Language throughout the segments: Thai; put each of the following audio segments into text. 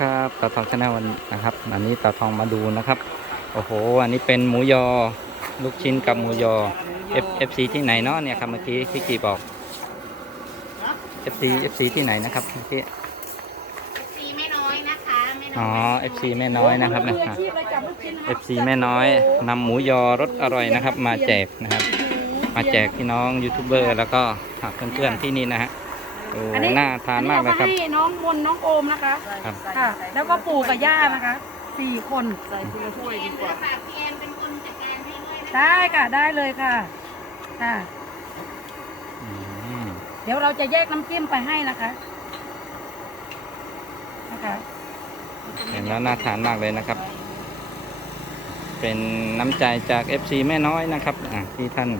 ครับตาทองชนะวันนะครับ อันนี้ตาทองมาดูนะครับ โอ้โห อันนี้เป็นหมูยอ ลูกชิ้นกับหมูยอ F FC ที่ไหนเนาะเนี่ยครับเมื่อกี้พี่กีบอก FC FC ที่ไหนนะครับเมื่อกี้ซีไม่น้อยนะคะไม่น้อ๋ออย FC แม่น้อยนะครับนะ FC แม่น้อยนำหมูยอรสอร่อยนะครับ มาแจกนะครับ มาแจกพี่น้องยูทูบเบอร์แล้วก็เพื่อนๆที่นี่นะฮะ โอ้อันนี้น่าทานมากเลยครับ อันนี้เอาให้น้องมนต์น้องโอมนะคะ ครับ ค่ะ แล้วก็ปู่กับย่านะคะสี่คนเพียนค่ะฝากเพียนเป็นคนจัดการให้ด้วยนะคะได้ค่ะ ได้เลยค่ะค่ะ อืมเดี๋ยวเราจะแยกน้ำจิ้มไปให้นะคะ นะคะ เห็นแล้วน่าทานมากเลยนะครับ เป็นน้ำใจจาก FC แม่น้อยนะครับอะที่ท่าน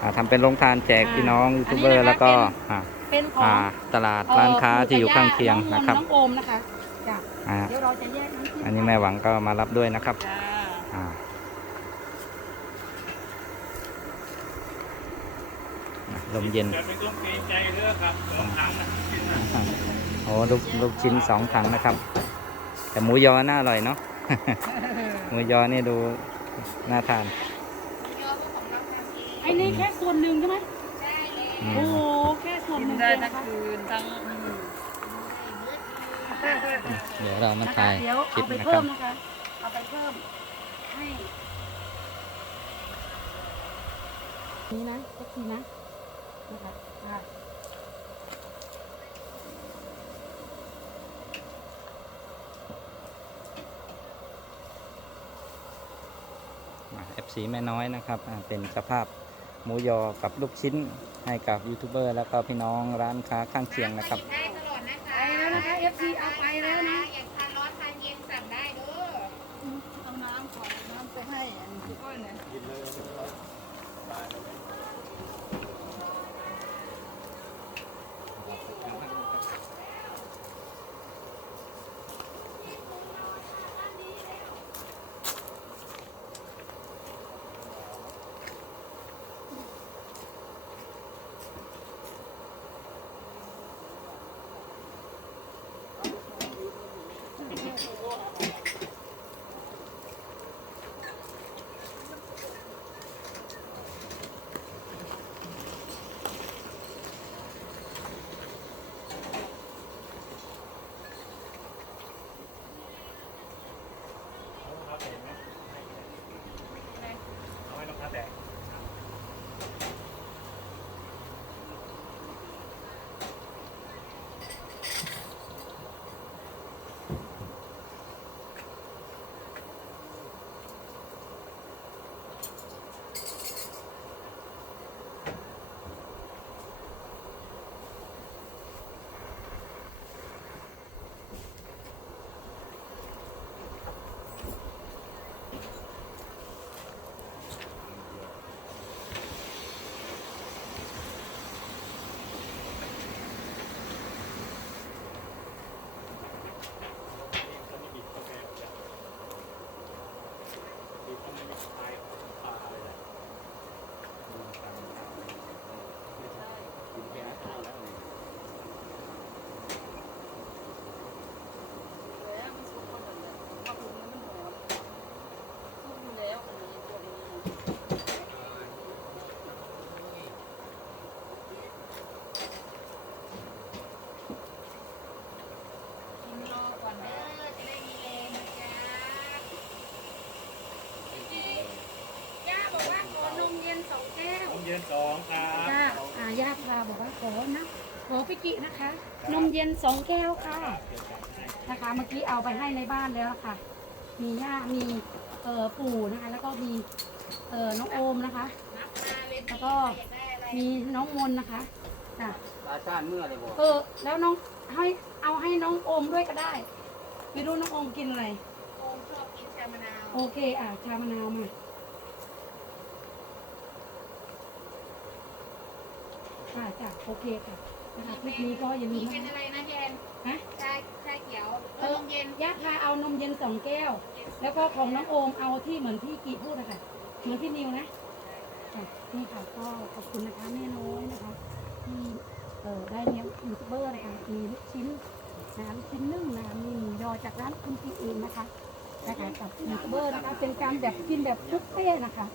อ่าทำเป็นโรงทานแจกพี่น้องยูทูบเบอร์แล้วก็อ่า เป็นของอ่าตลาดร้านค้าที่อยู่ข้างเคียงน้องมนนะต์ครับน้องโอมนะคะจ้ะอ่าเดี๋ยวเราจะแยกน้ำจิ้มอันนี้แม่หวังก็มารับด้วยนะครับจ้าอ่าลมเย็นจะไม่ต้องเกรงใจเรื่องครับสองครั้งนะโอ้ลูกลูกชิ้นสองถังนะครับ แต่หมูยอน่าอร่อยเนาะหมูยอนี่ดูน่าทานยอของเราทำเองไอ้นี่แค่ส่วนหนึ่งใช่ไหมใช่เลยอืโอ้ มโหแค่ส่วนได้เองทั้งคืนทั้งเดี๋ยวเรามานถ่ายคลิปไปนะคเพิ่รับมนะคะเอาไปเพิ่มให้นี่นะสักทีนะนะคะเอฟซีแม่น้อยนะครับเป็นสภาพ หมูยอกับลูกชิ้นให้กับยูทูบเบอร์แล้วก็พี่น้องร้านค้าข้างเคียงนะครับ ได้ตลอดนะคะ ไปแล้วนะคะ FC เอาไปแล้วนะ นสองครับย่าอ่าย่าพาบอกว่าขอนะขอพี่กินะคะ นมเย็นสองแก้วค่ะ นะคะ เมื่อกี้เอาไปให้ในบ้านแล้วค่ะ มีย่ามีเอ่อปู่นะคะ แล้วก็มีเอ่อน้องโอมนะคะนับมาเวทีแล้วก็อยากได้อะไรมีน้องมนนะคะจ้ะตาชาติเมื่อเลยบอกเออ แล้วน้องให้เอาให้น้องโอมด้วยก็ได้ ไม่รู้น้องโอมกินอะไร โอมชอบกินชามะนาว โอเคอะชามะนาวมา ค่ะจ้ะโอเคค่ะนะคะคลิปนี้ก็อย่าลืมีมเป็นนะอะไรนะแยนฮะชาชาเขียวเอเอออนมเย็นย่าพาเอานมเย็นสองแก้ว แล้วก็ของน้องโอมเอาที่เหมือนที่กีพูดนะคะเหมือนที่นิวนะค่ะนี่ค่ะก็ขอบคุณนะคะแม่น้อยนะคะ ที่เออได้เลี้ยงยูทูบเบอร์นะคะมีลูกชิ้นนะคะลูกชิ้นนึ่งนะคะมีหมูยอจากร้านคุณพี่เองนะคะนะคะกับยูทูบเบอร์นะคะเป็นการแบบกินแบบบุฟเฟ่ต์นะคะ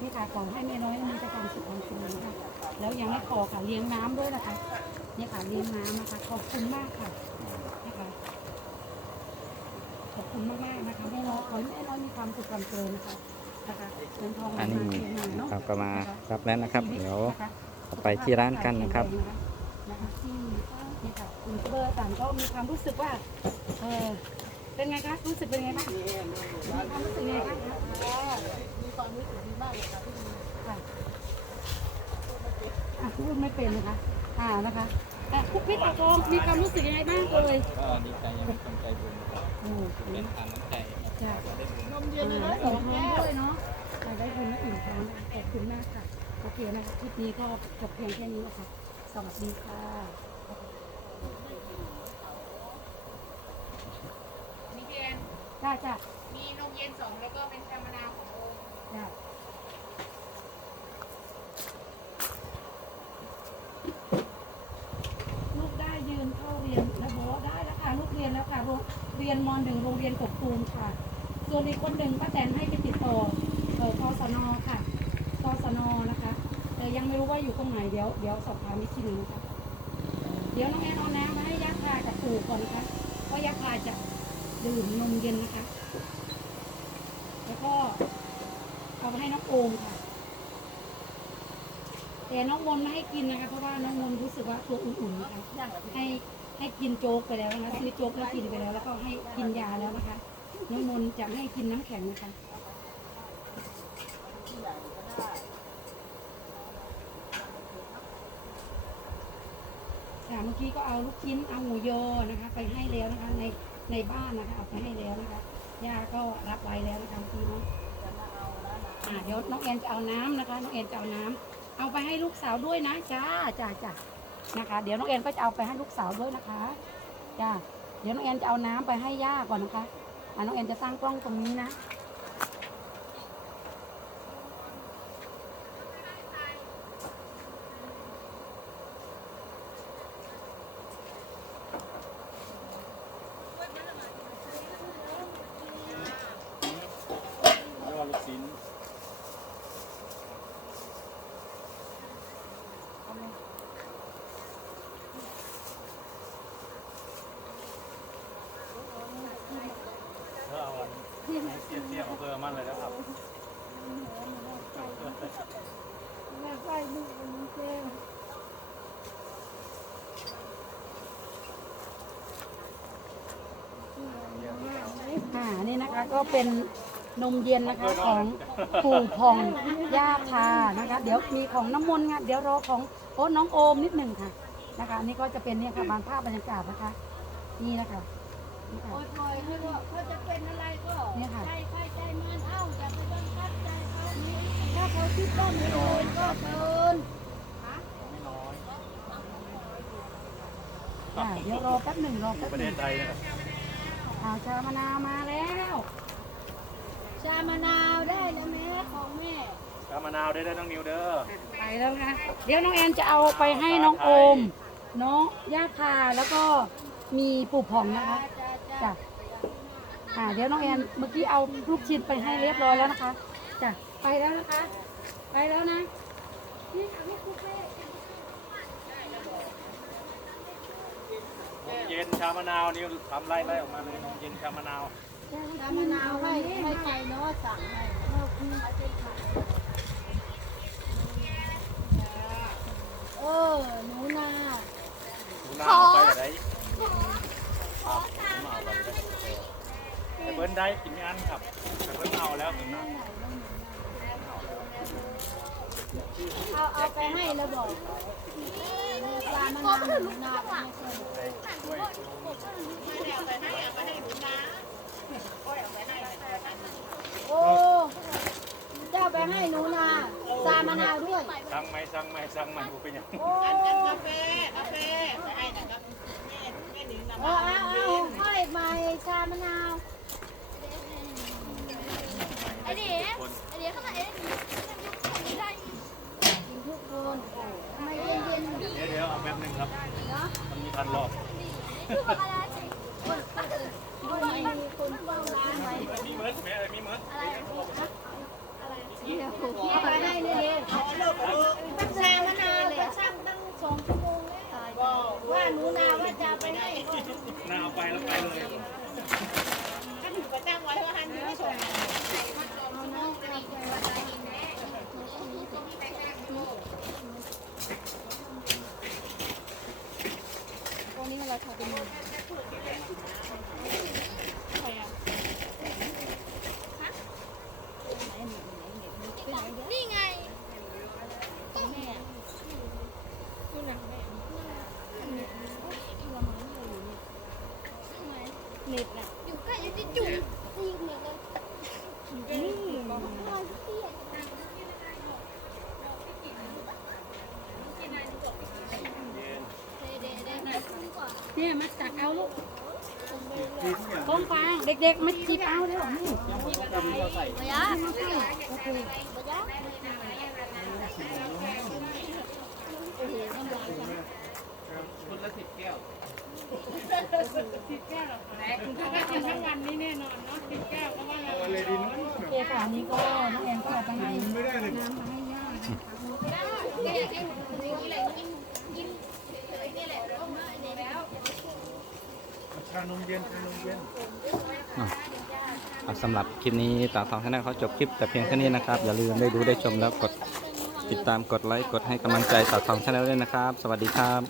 นี่ค่ะขอให้แม่น้อยมีแต่ความสุขความเจริญนะคะแล้วยังไม่พอค่ะเลี้ยงน้ำด้วยนะคะนี่ค่ะเลี้ยงน้ำนะคะขอบคุณมากค่ะนะคะขอบคุณมากๆนะคะแม่น้อยขอให้แม่น้อยมีความสุขความเจริญนะคะนะคะเงินทองไหลอันนี้มาเทมาเนาะครับก็มารับแล้วนะครับ เดี๋ยวนะคะ เราไปที่ร้านกันนะครับ นะคะที่นี่ค่ะยูทูบเบอร์ต่างก็มีความรู้สึกว่าเออ เป็นไงคะรู้สึกเป็นไงบ้างมีความรู้สึกไงคะมีความรู้สึกดีมากเลยค่ะพี่ค่ะอะพูดไม่เป็นนะคะอ่านะคะแต่คุกพี่ตะกองมีความรู้สึกยังไงบ้างเอ่ยก็ดีใจยังมีคนใจบุญครับโอ้โหเป็นทานน้ำใจครับจ้ะนมเย็นเลยนะสองแก้วด้วยเนาะอ่าได้บุญและอิ่มท้องนะคะขอบคุณมากค่ะโอเคนะคะคลิปนี้ก็จบเพียงแค่นี้นะคะสวัสดีค่ะ มีเย็นได้จ้ะมีนมเย็นสองแล้วก็เป็นชามะนาวของโอมได้ลูกได้ยืนเข้าเรียนแล้วบอกว่าได้แล้วค่ะลูกเรียนแล้วค่ะโรงเรียนมหนึ่งโรงเรียนกบตูมค่ะ ส่วนอีกคนหนึ่งป้าแตนให้ไปติดต่อเออกศนค่ะกศนนะคะ แต่ยังไม่รู้ว่าอยู่ตรงไหนเดี๋ยวเดี๋ยวสอบถามอีกทีหนึ่งนะคะเดี๋ยวน้องแอนเอาน้ำมาให้ยักษ์พากับปู่ก่อนนะคะเพราะยักษ์พาจะ ดื่มนมเย็นนะคะ แล้วก็เอาไปให้น้องโอมค่ะ แต่น้องมนไม่ให้กินนะคะ เพราะว่าน้องมนรู้สึกว่าตัวอุ่นๆนะคะให้ให้กินโจ๊กไปแล้วนะคะซื้อโจ๊กแล้วกินไปแล้ว แล้วก็ให้กินยาแล้วนะคะ น้องมนจะไม่ให้กินน้ำแข็งนะคะค่ะเมื่อกี้ก็เอาลูกชิ้นเอาหมูยอนะคะ ไปให้แล้วนะคะใน ในบ้านนะคะเอาไปให้แล้วนะคะย่าก็รับไว้แล้วนะคะพี่เนาะอ่าเดี๋ยวน้องแอนจะเอาน้ำนะคะน้องแอนจะเอาน้ำเอาไปให้ลูกสาวด้วยนะจ้าจ้าจ้านะคะ เดี๋ยวน้องแอนก็จะเอาไปให้ลูกสาวด้วยนะคะจ้าเดี๋ยวน้องแอนจะเอาน้ำไปให้ย่าก่อนนะคะอ่าน้องแอนจะตั้งกล้องตรงนี้นะ ยอดลูกชิ้น เธอเอาอัน เสียเสียของเบอร์มันเลยนะครับอ่านี่นะคะก็เป็นนมเย็นนะคะของปู่พองย่าพานะคะ เดี๋ยวมีของน้ำมนต์ค่ะเดี๋ยวรอของโอ้น้องโอมนิดหนึ่งค่ะนะคะอันนี่ก็จะเป็นเนี่ยค่ะบางภาพบรรยากาศนะคะ นี่นะคะ โอยพอยให้ว่าเขาจะเป็นอะไรก็ใจใครใจมันเอ้าอย่าไปบังคับใจเขานี้ถ้าเขาคิดต้นไม่โดนก็เกินอ่าเดี๋ยวรอแป๊บหนึ่งรอแป๊บประหเทนึ่ศงไทยนะครับอ่าชามะนาวมาแล้วชามะนาวได้แล้วแม่ของแม่กามะนาวได้ได้น้องนิวเด้อไปแล้วนะคะเดี๋ยวน้องแอนจะเอาไปให้น้องโอมน้องย่าพาแล้วก็มีปู่ผ่องนะคะ จ้าจ้าจ้ะอ่าเดี๋ยวน้องแอนเมื่อกี้เอาลูกชิ้นไปให้เรียบร้อยแล้วนะคะจ้ะไปแล้วนะคะ ไปแล้วนะนี่ค่ะลูกบุฟเฟ่ต์เย็นชามะนาวนิวทำไล่ไล่ออกมาเลยนมเย็นชามะนาวชามะนาวให้ให้ใครเนาะสั่งให้เออหนูนา ดูหน้าเอาไปไหนครับมาเอาไปเลยแต่เบิ้ล ได้กินไม่อันครับ แต่เบิ้ลเอาแล้วถึงนะเอาเอาไปให้แล้วบอกชามะนาวหนูนาไปให้คนใส่ถ้วยโอ้เจ้าไปให้หนูนาชามะนาวด้วย สั่งไหมสั่งไหมสั่งไหมกูเป็นหยังโอ้กาแฟกาแฟไปให้นะครับแม่แม่หนิงนำเอาเอาเอาให้ใหม่ชามะนาว ไอ้ดิ กินทุกคนทำไม เย็นเย็นเดี๋ยวเดี๋ยวเอาแป๊บหนึงครับเนาะมันมีพันรอบ นี่ไงของนี่นะแเน็ตน่ะอยู่ใกล้จะจุ่มจีบมเลยนี่เราเปียกเนี่ยมาตักเอาลูก กองฟางเด็กๆ ไมาจีบเอาเลยหร็วนี่ระยะมาให้โอเคระยะโอเคค่ะนี่ก็น้องแอนก็เอาไปให้น้ำมาให้ย่านะคะนี่แหละกินนี่แหละกินกินเฉยนี่แหละแล้วมานแล้ว ชานมเย็นชานมเย็น สำหรับคลิปนี้ตาทองท่านเขาจบคลิปแต่เพียงแค่นี้นะครับ อย่าลืมได้ดูได้ชมแล้วกดติดตามกดไลค์กดให้กำลังใจตาทองท่านด้วยนะครับ สวัสดีครับ